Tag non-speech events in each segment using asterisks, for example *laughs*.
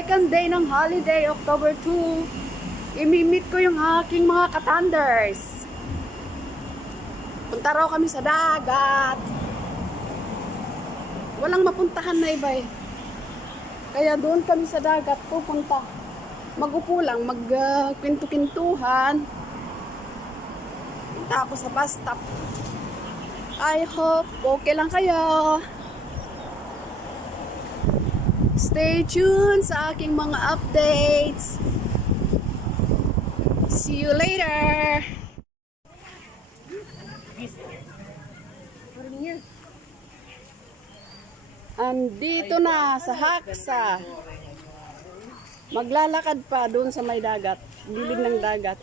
Second day ng holiday, October 2. Imimit ko yung aking mga katanders. Punta raw kami sa dagat. Walang mapuntahan na iba eh. Kaya doon kami sa dagat pupunta. Magupo lang, mag-kwento-kintuhan. Punta ako sa bus stop. I hope okay lang kayo. Stay tuned sa aking mga updates. See you later. Andito na sa Haksa. Maglalakad pa doon sa may dagat. Gilid ng dagat.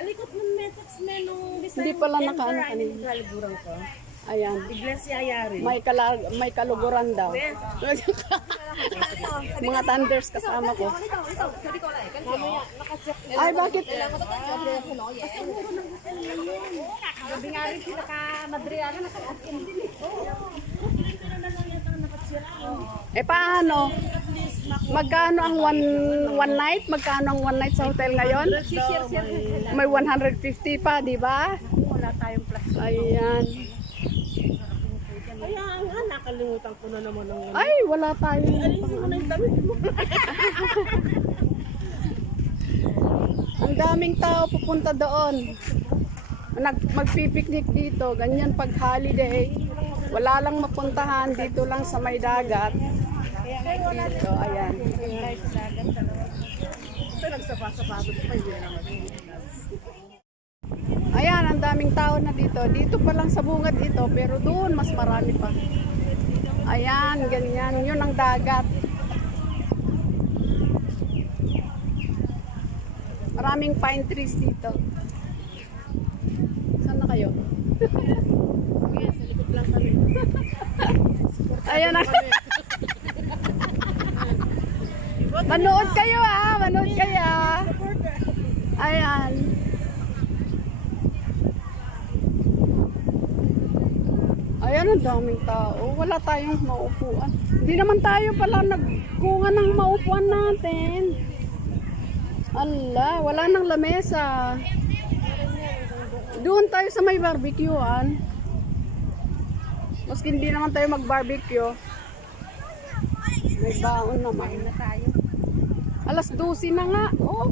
Alikot ng metax menong Hindi pala nakaano kanina. Ayan. Iglesia Ayari. May, kala, may kaluguran daw. *laughs* Mga thunders kasama ko. Ay, bakit? Gabi nga rin sila ka Madriaga nakalakin din eh. Eh, paano? Magkano ang one, one night? Magkano ang one night sa hotel ngayon? May 150 pa, di ba? Wala tayong plus. Ayan. Nakalimutan ko na naman ang Ay, wala tayong... Alisin mo na yung damit mo. *laughs* Ang daming tao pupunta doon. Nag, magpipiknik dito, ganyan pag holiday. Wala lang mapuntahan dito lang sa may dagat. Dito, ayan. Ito nagsapasapatos pa yun naman. Ayan, ang daming tao na dito. Dito pa lang sa bungad ito, pero doon mas marami pa. Ayan, ganyan. Yun ang dagat. Maraming pine trees dito. Saan na kayo? *laughs* Kaya sa likod lang kami. *laughs* Ayan na. *laughs* Manood kayo ah, manood kayo ah. Ayan. Ayan, ang daming tao. Wala tayong maupuan. Hindi naman tayo pala nagkuha ng maupuan natin. Ala, wala nang lamesa. Doon tayo sa may barbecuean. Maski hindi naman tayo mag-barbecue. May baon naman. Na tayo. Alas 12 na nga. Oh.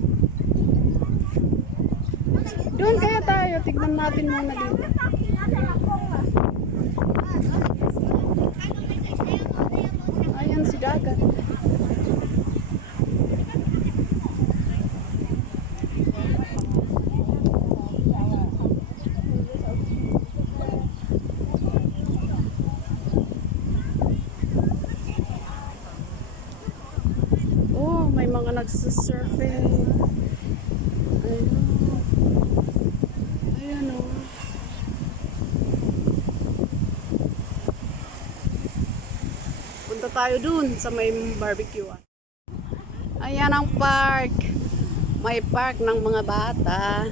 Doon kaya tayo. Tignan natin muna dito. Ayan si Dagat. Oh, may mga nagsasurfing. Ayun. Ayun oh. Punta tayo dun sa may barbecue. Ayan ang park. May park ng mga bata.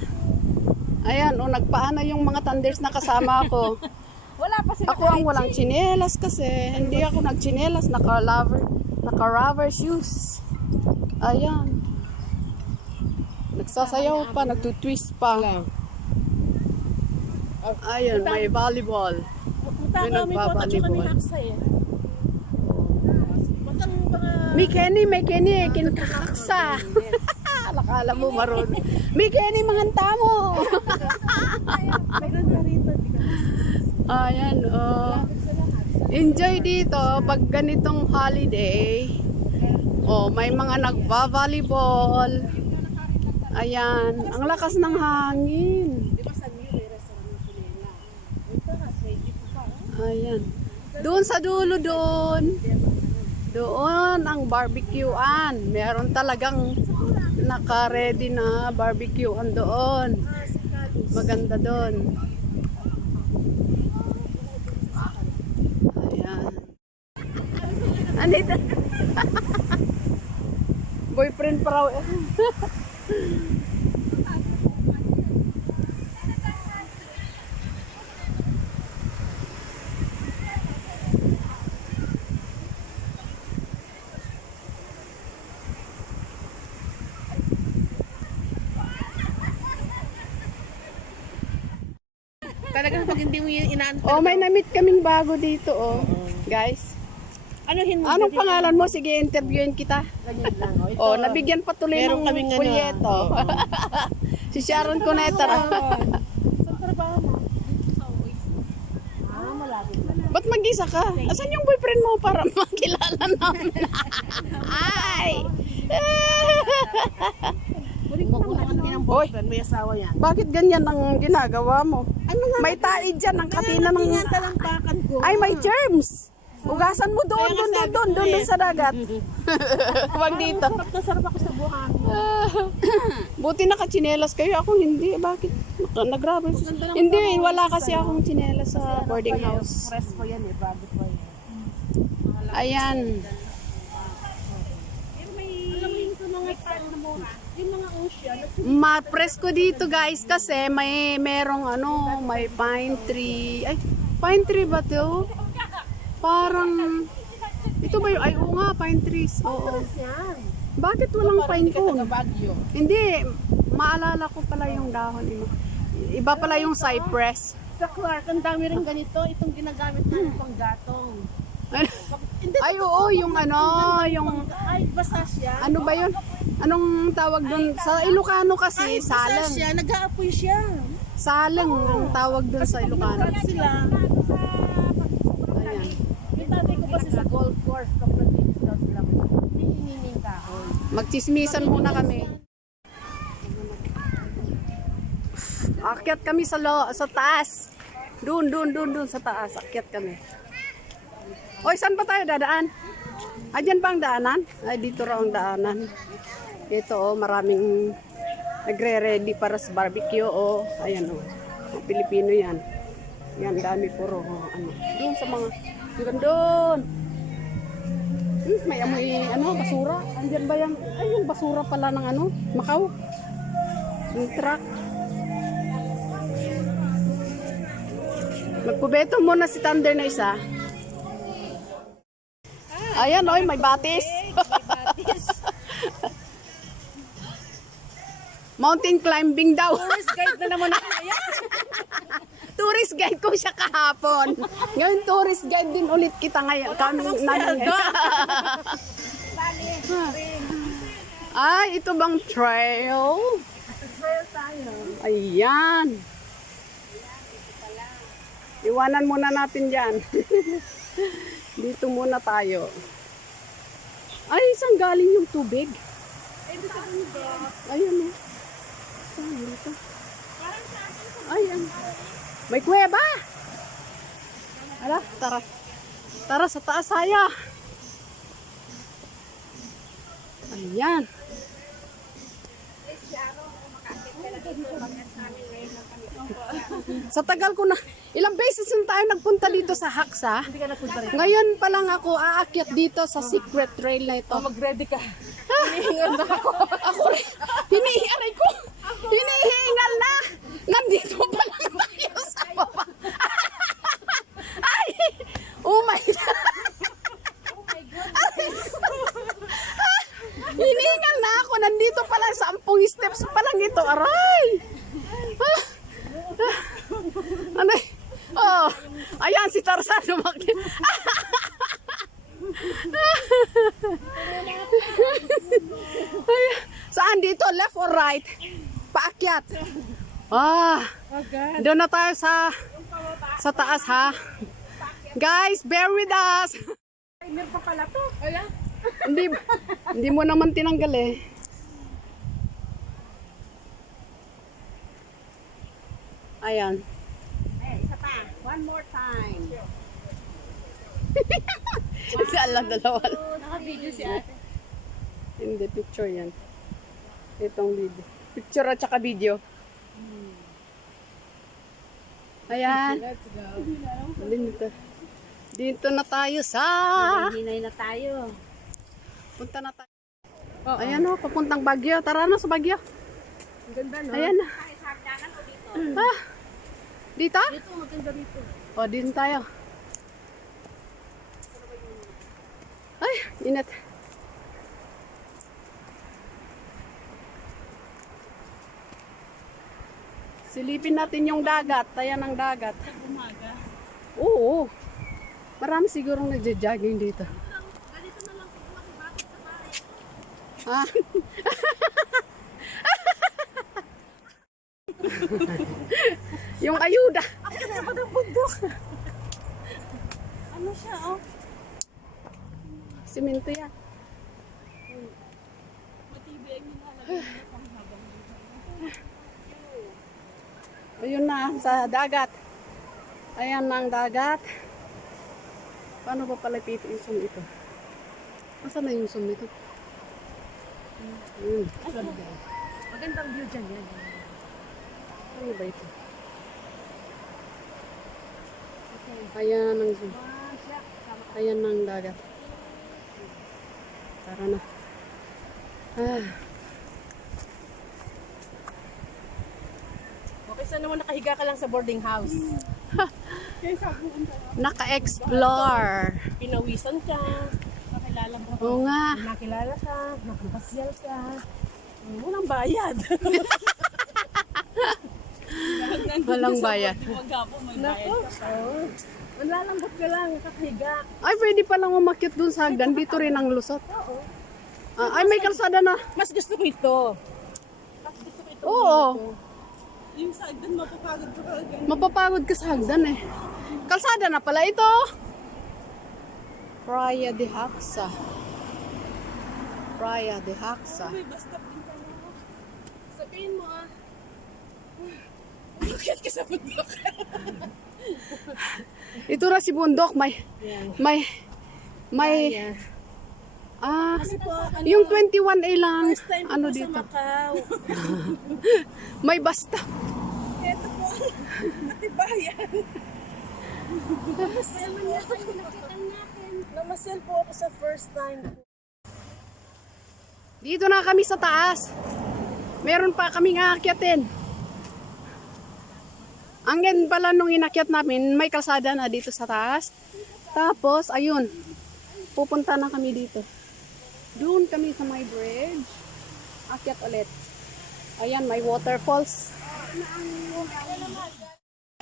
Ayan, oh, nagpaana yung mga thunders na kasama ko. *laughs* Wala pa sila. Ako ang walang chinelas kasi. Hindi ako nagchinelas. Naka-lover, naka-rubber shoes. Ayan. Nagsasayaw pa, nagtutwist pa. Ayan, may volleyball. May nagbabalibol. Eh. May Kenny, may Kenny, kinakaksa. *laughs* Nakala mo maroon. May Kenny, manganta mo. Meron na rito. Ayan, oh. Enjoy dito pag ganitong holiday. Oh, may mga nagva-volleyball. Ayan, ang lakas ng hangin. Ayan. Doon sa dulo doon. Doon ang barbecuean. Meron talagang naka-ready na barbecuean doon. Maganda doon. Ayan. Andito. *laughs* Boyfriend pa raw eh. Talagang pag hindi mo inaantay. Oh, may namit kaming bago dito, oh. Uh-oh. Guys. Ano hin mo? Anong pangalan mo? Sige, interviewin kita. Ganyan lang. Oh, ito. Oh, nabigyan pa tuloy Meron ng kaming ano, pulyeto. oo. *laughs* si Sharon Cuneta. *laughs* Saan trabaho mo? Ah, malapit na. Ba't mag-isa ka? Asan yung boyfriend mo para *laughs* makilala namin? Ay! Boyfriend. May asawa yan. Bakit ganyan ang ginagawa mo? May taid dyan ang katina ng... Ay, may germs! Ugasan mo doon, doon, doon, doon, doon, doon sa dagat. Huwag *laughs* dito. Sarap na sarap ako sa buhang. *coughs* Buti nakachinelas kayo. Ako hindi. Bakit? Nagrabe. Hindi, wala kasi akong chinelas sa boarding house. Press ko yan eh. Bago pa yan. Ayan. Alam mo yung sa mga parang na mura. Yung mga ocean. Ma-press ko dito guys kasi may merong ano, may pine tree. Ay, pine tree ba to? Parang ito ba yung ay oo nga pine trees. Oo. Yan. Bakit walang pine cone? Hindi, maalala ko pala yung dahon iba. Iba pala yung cypress. Sa Clark, ang dami rin ganito. Itong ginagamit namin pang gatong. Hindi, *laughs* Ay oo, yung ano, yung ay, basa siya. ano ba yun? Anong tawag doon? Sa Ilocano kasi, Ay, basa salang. siya. Nag-aapoy siya. Salang ang tawag doon sa Ilocano. Sila. Ayan. Yung tatay ko kasi sa golf course, linis daw sila, hihingin kahoy. Magchismisan muna kami. Akyat kami sa lo, sa taas. Doon, doon, doon, doon sa taas. Akyat kami. Oy, saan pa tayo dadaan? Ayan ba ang daanan? Ay, dito raw ang daanan. Ito oh, maraming nagre-ready para sa barbecue oh. Ayan oh. Pilipino yan. Yan, dami puro oh, ano. Doon sa mga, hanggang doon. Hmm, may amoy ano, basura. Andiyan ba yung, ay yung basura pala ng ano, Macau. Yung truck. Magkubeto muna si Thunder na isa. Ayan, oy, may batis. *laughs* Mountain climbing daw. Tourist guide na naman ako. Tourist guide ko siya kahapon. *laughs* Ngayon, tourist guide din ulit kita ngayon. Kami ngayon. *laughs* *laughs* Ay, ito bang trail? Ayan. Iwanan muna natin dyan. Dito muna tayo. Ay, saan galing yung tubig? Ayan o. Saan dito? Ayan. May kuweba! Ala, tara. Tara sa taas saya. Ayan. Sa tagal ko na, ilang beses na tayo nagpunta dito sa Haksa. Ngayon pa lang ako aakyat dito sa secret trail na ito. Mag-ready ka. *laughs* Ako rin, hinihiaray ko. Hinihingal na. Nandito pa lang tayo sa baba. Ay, oh my God. Hinihingal na ako. Nandito pa lang sa ampung steps pa lang ito. Aray. Ah. Ah. Ano? Oh, ayan si Tarzan lumakit. Ay, saan dito? Left or right? Paakyat. Ah, doon na tayo sa sa taas ha. Guys, bear with us. Meron pa pala to. Hindi hindi mo naman tinanggal eh. Ayan. Eh, isa pa. One more time. *laughs* Dala, dalawa. Naka-video si ate. Hindi, picture yan. Itong video. Picture at saka video. Ayan. Let's go. Dito. Dito na tayo sa... Hinay na tayo. Punta na tayo. Ayan o, papuntang Bagyo. Tara na sa Bagyo. Ang ganda no? Ayan na. Ah, dito? Dito, maganda dito. O, dito tayo. Ay, init. Silipin natin yung dagat. Ayan ang dagat. Sa umaga. Oo. Marami sigurong nagja-jogging dito. Ganito na lang kung makibakit sa bahay. Ah. *laughs* yung ayuda. Ako na ng bundok. ano siya, oh? Simento yan. Matibay ang nilalagay mo pang habang Ayun na, sa dagat. Ayan na ang dagat. Paano ba pala pito yung sum ito? Nasaan na yung sum ito? Ayun. Magandang view dyan yan. Ano ba ito? Ayan ang zoom. Ayan ang dagat. Tara na. Ah, Okay, saan naman nakahiga ka lang sa boarding house? *laughs* naka-explore. Pinawisan ka. Nakilala mo. Oo nga. Nakilala ka. Nakapasyal ka. Walang bayad. *laughs* Walang bayad. Nako. Manlalambot ka lang, kakahiga. Ay, pwede palang umakyat dun sa hagdan. Dito rin ang lusot. Ah, ay, may kalsada na. Mas gusto ko ito. Mas gusto ko ito. Oo. Yung sa agdan, mapapagod ka agad. Mapapagod ka sa hagdan eh. Kalsada na pala ito. Praia de Haxa. Praia de Haxa. Uy, basta pinta mo. Sabihin mo ah. Bakit ka sa bundok? Ito na si Bundok. May, Yan. may, may, Yan. Ah, Kasi po, ano, yung 21A lang, first time ano po sa dito. Macau. *laughs* May basta. Ito po, atibayan. Namasyal nakita natin. Namasyal po ako sa first time. Dito na kami sa taas. Meron pa kaming aakyatin. Ang gan pala nung inakyat namin, may kalsada na dito sa taas. Tapos, ayun, pupunta na kami dito. Doon kami sa may bridge. Akyat ulit. Ayan, may waterfalls.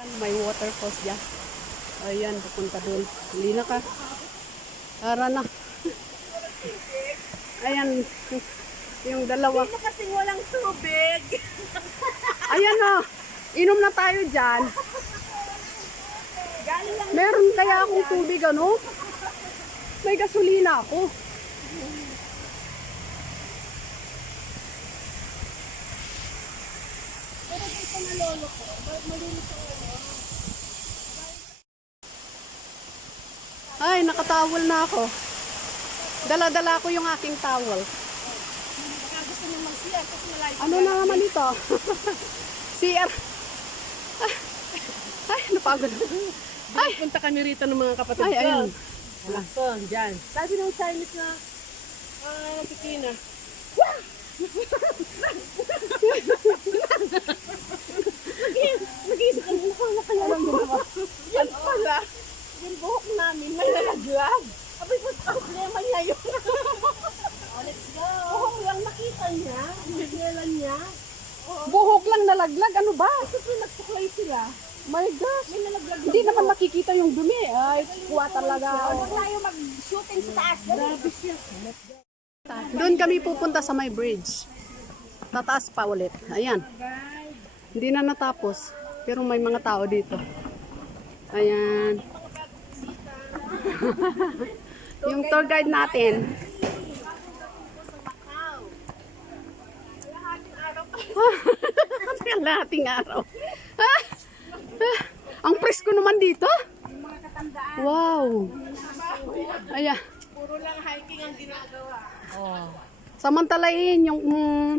Ayan, may waterfalls dyan. Ayan, pupunta doon. Hindi na ka. Tara na. Ayan, yung dalawa. Ito kasi walang tubig. Ayan na. Inom na tayo dyan. Meron kaya akong tubig, ano? May gasolina ako. Dito na lolo ko. Malinis ako. Ay, nakatawal na ako. Dala-dala ko yung aking towel. Baka gusto niyo mag-CR kasi malayo. Ano na naman ito? *laughs* CR. Ay, napagod. Ay! Punta kami rito ng mga kapatid Ay, ko. ayun. Alakson, dyan. Sabi ng Chinese na, ah, nakitina. Nag-iisip kami, naku, nakaya lang ginawa. Yan pala, yung buhok namin may nalaglag. Abay, po, problema niya yun. *laughs* let's go. Buhok lang nakita niya, nilalan niya. Buhok lang nalaglag. Ano ba? Siyempre, nagsuklay sila. My gosh. May nalaglag na Hindi naman makikita yung dumi. Ay, kuha talaga. Huwag tayo mag-shooting sa taas. Grabe siya. Doon kami pupunta sa may bridge. Tataas pa ulit. Ayan. Hindi na natapos. Pero may mga tao dito. Ayan. *laughs* yung tour guide natin. *laughs* Kalahating araw. *laughs* Ang presko naman dito. Wow. Ayan. Puro lang hiking ang ginagawa. Samantalain yung mm,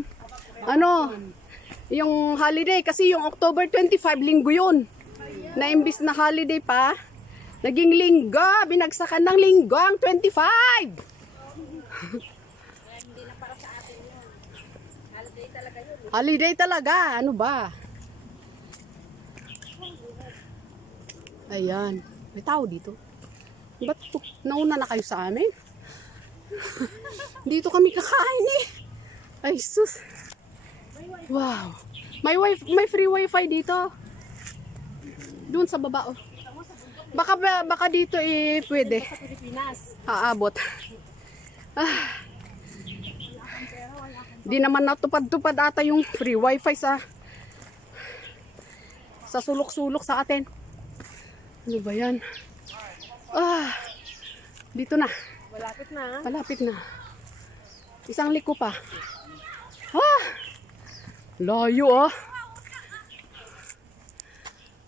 ano, yung holiday kasi yung October 25 linggo yun. Na imbis na holiday pa, naging linggo, binagsakan ng linggo ang 25. Holiday talaga, ano ba? Ayan, may tao dito. Ba't nauna na kayo sa amin? Dito kami kakain eh. Ay sus. Wow. May wifi, may free wifi dito. Doon sa baba oh. Baka ba- baka dito eh pwede. Sa Pilipinas. Aabot. Ah. Di naman natupad-tupad ata yung free wifi sa sa sulok-sulok sa atin. Ano ba yan? Ah, dito na. Malapit na. Palapit na. Isang liko pa. Ah! Layo ah.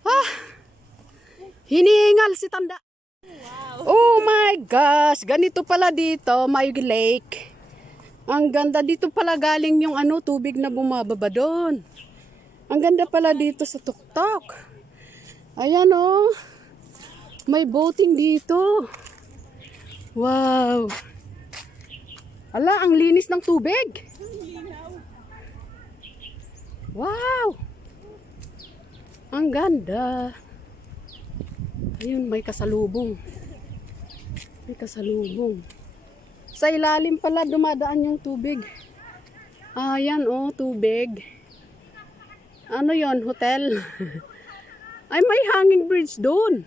Ah! Hiningal si Tanda. Oh my gosh, ganito pala dito, may lake. Ang ganda dito pala galing yung ano, tubig na bumababa doon. Ang ganda pala dito sa tuktok. Ayan oh. May boating dito. Wow. Ala, ang linis ng tubig. Wow. Ang ganda. Ayun, may kasalubong. May kasalubong. Sa ilalim pala dumadaan yung tubig. Ayan, oh, tubig. Ano yon hotel? *laughs* Ay, may hanging bridge doon.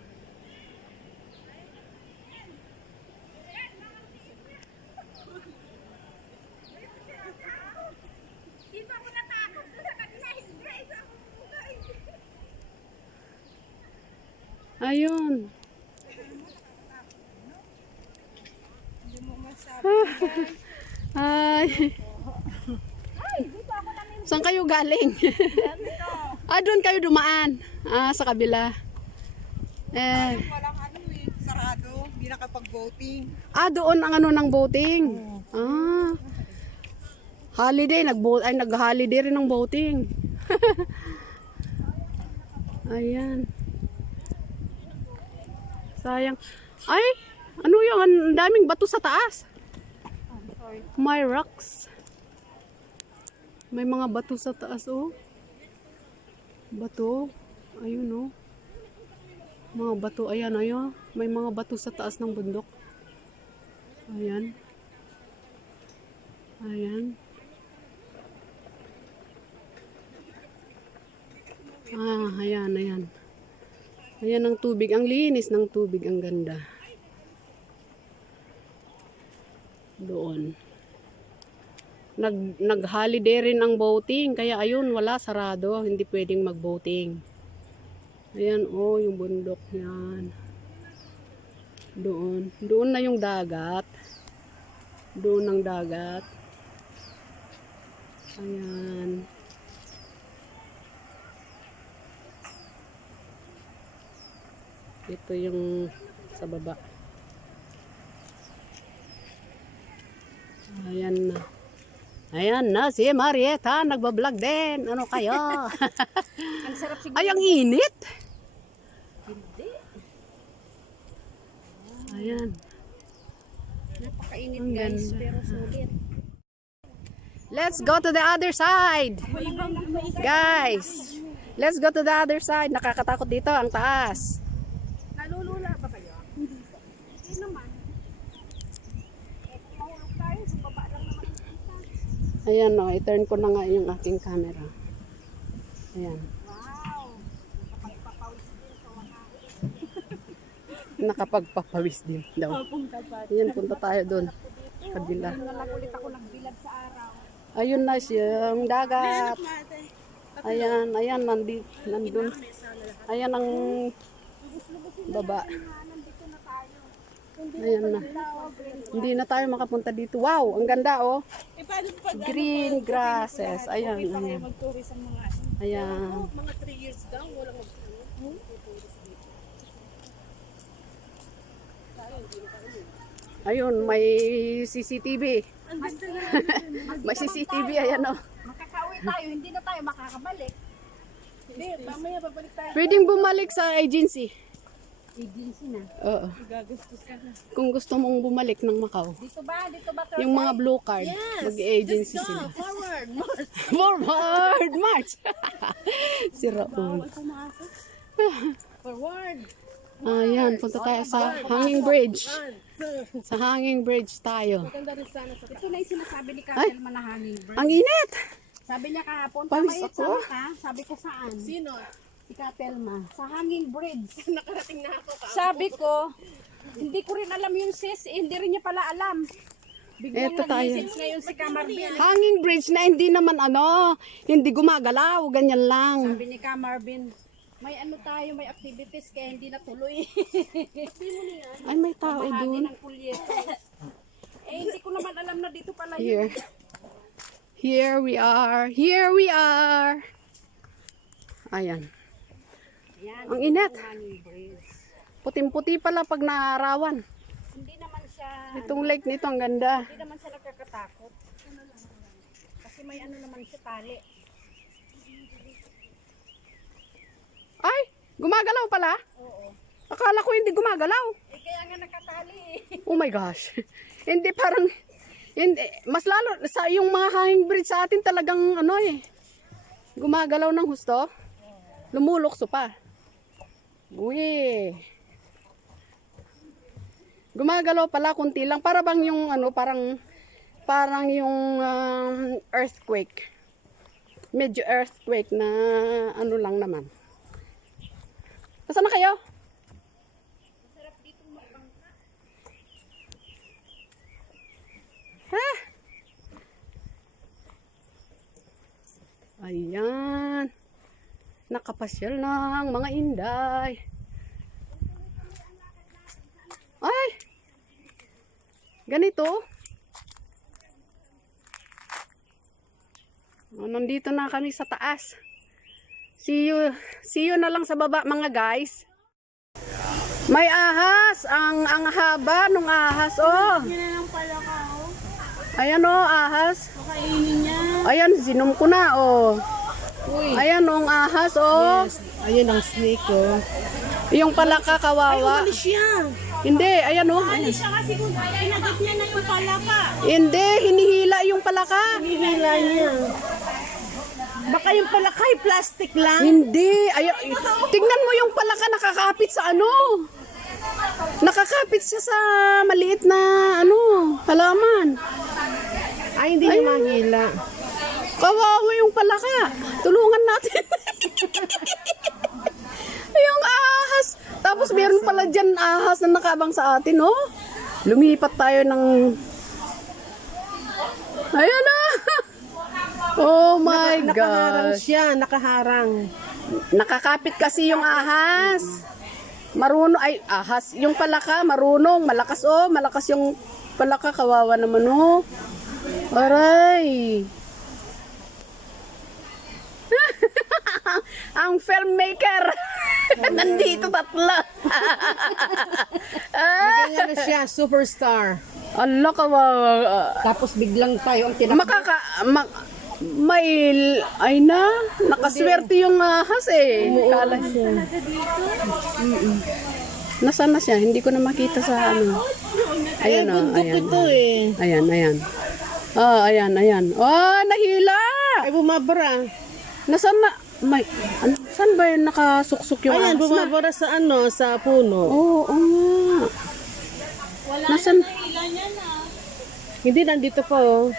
Ayun. Ay. Saan kayo galing? ah, doon kayo dumaan. Ah, sa kabila. Eh, Walang ano eh, sarado, hindi nakapag-voting. ah, doon ang ano ng boating. Ah. Holiday, nag ay nag-holiday rin ng boating. *laughs* Ayan. Sayang. Ay, ano yung ang daming bato sa taas. May rocks. May mga bato sa taas, oh. Bato. Ayun, oh. Mga bato, ayan, ayan. May mga bato sa taas ng bundok. Ayan. Ayan. Ah, ayan, ayan. Ayan ang tubig. Ang linis ng tubig. Ang ganda. Doon. Nag, nag-holiday rin ang boating. Kaya ayun, wala sarado. Hindi pwedeng mag-boating. Ayan, oh, yung bundok yan. Doon. Doon na yung dagat. Doon ang dagat. Ayan. Ito yung sa baba. Ayan na. Ayan na si Marieta, nagbablog din. Ano kayo? *laughs* Ang sarap siguro. Ay, ang init. Ayan. Napakainit guys, pero sulit. Let's go to the other side. Guys, let's go to the other side. Nakakatakot dito, ang taas. Nalulula ba kayo? Hindi po. Hindi naman. Eh, kung mahulog tayo, bumaba lang naman. Ayan o, i-turn ko na nga yung aking camera. Ayan. Wow. Nakapagpapawis din sa wakas. Nakapagpapawis din daw. Ayan, punta tayo doon. Kabila. Nalang ulit ako nagbilad sa araw. Ayun na yung dagat. Ayan, ayan, nandi, nandun. Ayan ang baba. Ayan na. Hindi na tayo makapunta dito. Wow, ang ganda oh. Eh, pag Green grasses. Ayan, ayan. ano? Ayan. Mga 3 years daw, walang mag Ayun, may CCTV. may CCTV, ayan oh. Makakauwi tayo, hindi na tayo makakabalik. Hindi, mamaya babalik tayo. Pwedeng bumalik sa agency. Agency na. Oo. Gagastos ka na. Kung gusto mong bumalik ng Macau. Dito ba? Dito ba? Yung mga blue card, mag-agency sila. Forward, north. *laughs* Forward march! *laughs* si Raul. Forward. Ayan, punta tayo sa hanging bridge. Sa hanging bridge tayo. Maganda rin sana sa Ito na yung sinasabi ni Kapel Manahangin. Ang init! Sabi niya kahapon, pamayat ako. ka. Sabi ko saan? Sino? Ika Telma. Sa Hanging Bridge. *laughs* Nakarating na ako ka. Sabi ko, hindi ko rin alam yun sis. Eh, hindi rin niya pala alam. Biglang Eto tayo. ngayon si Kamarvin. Hanging bridge na hindi naman ano, hindi gumagalaw, ganyan lang. Sabi ni Kamarvin, may ano tayo, may activities kaya hindi natuloy. *laughs* Ay, may tao pulyete. eh, hindi ko naman alam na dito pala yun. Here. Here we are. Here we are. Ayan. Ang init. Puting-puti pala pag naarawan. Hindi naman siya, Itong lake nito, ang ganda. hindi naman siya nakakatakot. Kasi may ano naman siya, tali. Ay, gumagalaw pala? Oo. Akala ko hindi gumagalaw. Eh, kaya nga nakatali eh. Oh my gosh. hindi parang, hindi, mas lalo, sa yung mga hanging bridge sa atin talagang ano eh, gumagalaw ng husto. Lumulokso pa. Uy. Gumagalaw pala kunti lang. Para bang yung ano, parang, parang yung um, earthquake. Medyo earthquake na ano lang naman. Nasaan na kayo? Ha? Ayan. Nakapasyal ng mga inday. Ay! Ganito. Oh, nandito na kami sa taas. See you, see you na lang sa baba mga guys. May ahas. Ang, ang haba nung ahas. Oh. Na oh. Ayan oh, ahas. Ayan, zinom ko na, oh. Uy. Ayan, oh, ang ahas, oh. Ayun ang snake, oh. Yung palaka kawawa. Alis siya. Hindi, ayan, oh. Alis siya kasi kung pinagit niya na yung palaka. Hindi, hinihila yung palaka. Hinila niya. Baka yung palaka ay plastic lang. Hindi, ayan. Tingnan mo yung palaka nakakapit sa ano. Nakakapit siya sa maliit na, ano, halaman. Ay, hindi niya mahila. Kawawa yung palaka. Tulungan natin. *laughs* yung ahas. Tapos meron pala dyan ahas na nakabang sa atin, oh. Lumipat tayo ng... Ayan na. *laughs* Oh my Nakaharang gosh. siya, nakaharang. Nakakapit kasi yung ahas. Marunong, ay, ahas. Yung palaka, marunong. Malakas, oh. Malakas yung palaka. Kawawa naman, oh. Aray. Ang filmmaker. *laughs* Nandito tatlo. *laughs* Naging ano siya, superstar. Allah, kawawa. Tapos biglang tayo ang tinakbo. Makaka... Ma, may... Ay na. Nakaswerte yung ahas eh. Kala Mm-mm. Nasaan na siya? Hindi ko na makita sa ano. Ayan o, Bundok ayan. ito eh. Ayan, ayan. Oh, ayan, ayan. Oh, nahila! Ay, bumabara. Nasaan na? May, ano, saan ba yung nakasuksok yung Ayan, ahas na? bumabara sa ano, sa puno. Oo, oo nga. Nasaan? Hindi, nandito pa oh.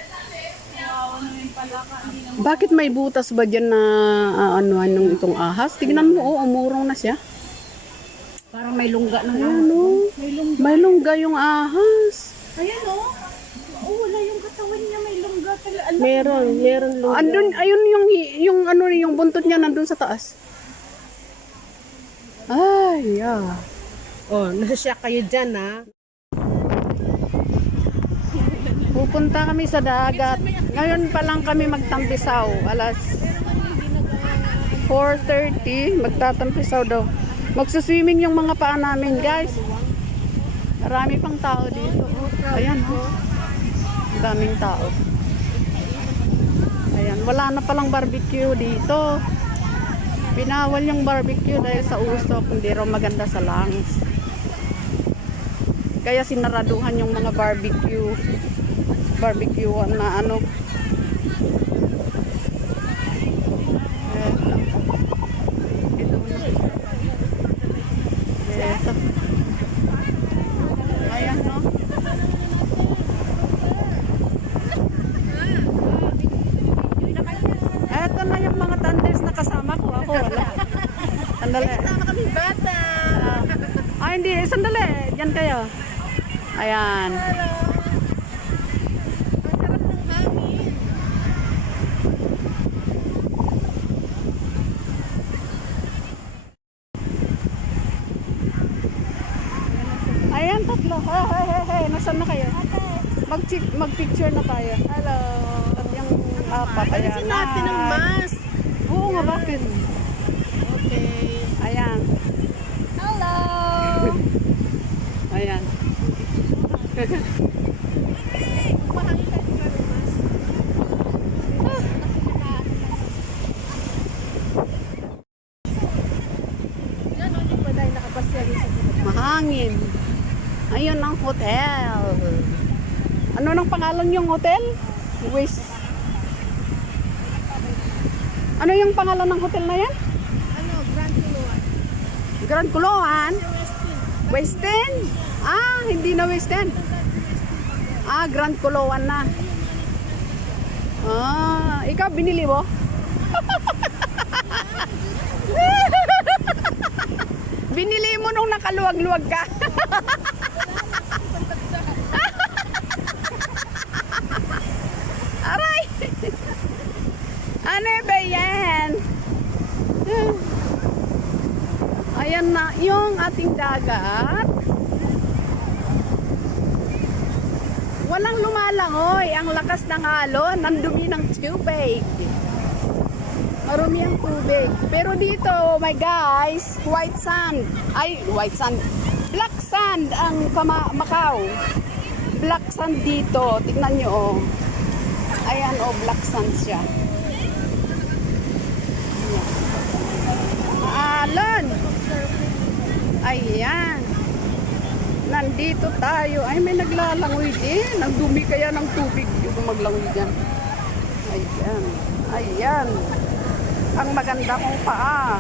Bakit may butas ba dyan na uh, ano anong itong ahas? Tignan mo, oh, umurong na siya. Parang may lungga na nga. Ano? May lungga yung ahas. Ayan o. Oh, wala yung katawan niya, may lungga. Ano? Meron, meron lungga. Andun, ayun yung, yung ano, yung buntot niya nandun sa taas. Ay, yeah. Oh, nasasyak kayo dyan ha. Pupunta kami sa dagat. Ngayon pa lang kami magtampisaw. Alas 4.30. Magtatampisaw daw. Magsuswimming yung mga paa namin, guys. Marami pang tao dito. Ayan, oh. Daming tao. Ayan, wala na palang barbecue dito. Pinawal yung barbecue dahil sa usok, hindi raw maganda sa lungs. Kaya sinaraduhan yung mga barbecue barbecue na ano Eto. Ito na. Eto. Ayan, no? Ay, hindi. Sandali. Diyan kayo. Ayan. Ayan, tatlo. Hey, hey, hey, hey. Nasaan na kayo? Mag mag-picture na tayo. Hello. At yung apat. Ayan. Alisin natin ang Ay. mask. Oo nga, bakit? Okay. Ayan. Hello! Ayan. Mahangin kasi ka ng mask. Yan, o, hindi pa dahil nakapasya rin sa Mahangin. Ayun ang hotel. Ano nang pangalan yung hotel? West. Ano yung pangalan ng hotel na yan? Ano, Grand Tuluan. Grand Kuloan? Westin. Western? Ah, hindi na Western. Ah, Grand Kuloan na. Ah, ikaw binili mo? *laughs* binili mo nung nakaluwag-luwag ka. *laughs* Aray! ano ba yan? Ayan na, yung ating dagat. Walang lumalangoy. Ang lakas ng alon, ang dumi ng tubig. Marumi ang tubig. Pero dito, oh my guys, white sand. Ay, white sand. Black sand ang kama Macau. Black sand dito. Tignan nyo, oh. Ayan, oh, black sand siya. Alon! Ayan. Nandito tayo. Ay, may naglalangoy din. Ang dumi kaya ng tubig yung maglangoy dyan. Ayan. Ayan. Ang maganda kong paa.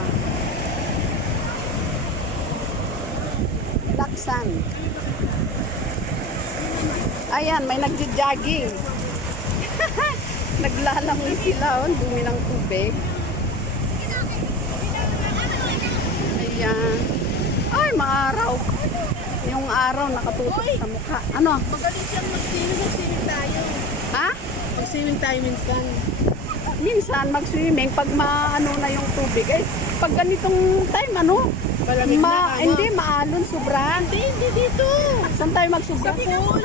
Black sand. Ayan, may nagja-jogging. *laughs* Naglalangoy sila. Oh. Dumi ng tubig. Ayan. Ay, maaraw. Yung araw nakatutok Uy! sa mukha. Ano? Magaling siyang mag-swimming, mag-swimming tayo. Ha? Mag-swimming tayo minsan. Minsan mag-swimming pag maano na yung tubig. Eh, pag ganitong time, ano? Malamig ma na, ano? Hindi, maalon, sobraan. Hindi, hindi dito. Saan tayo magsubra? Sa pool.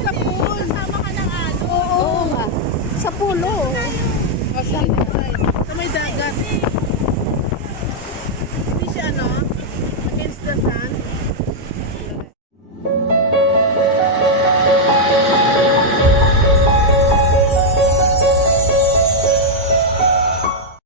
Sa pool. Kasama ka ng alon. Oo, oo nga. Sa pool, oh. oo. Sa may dagat.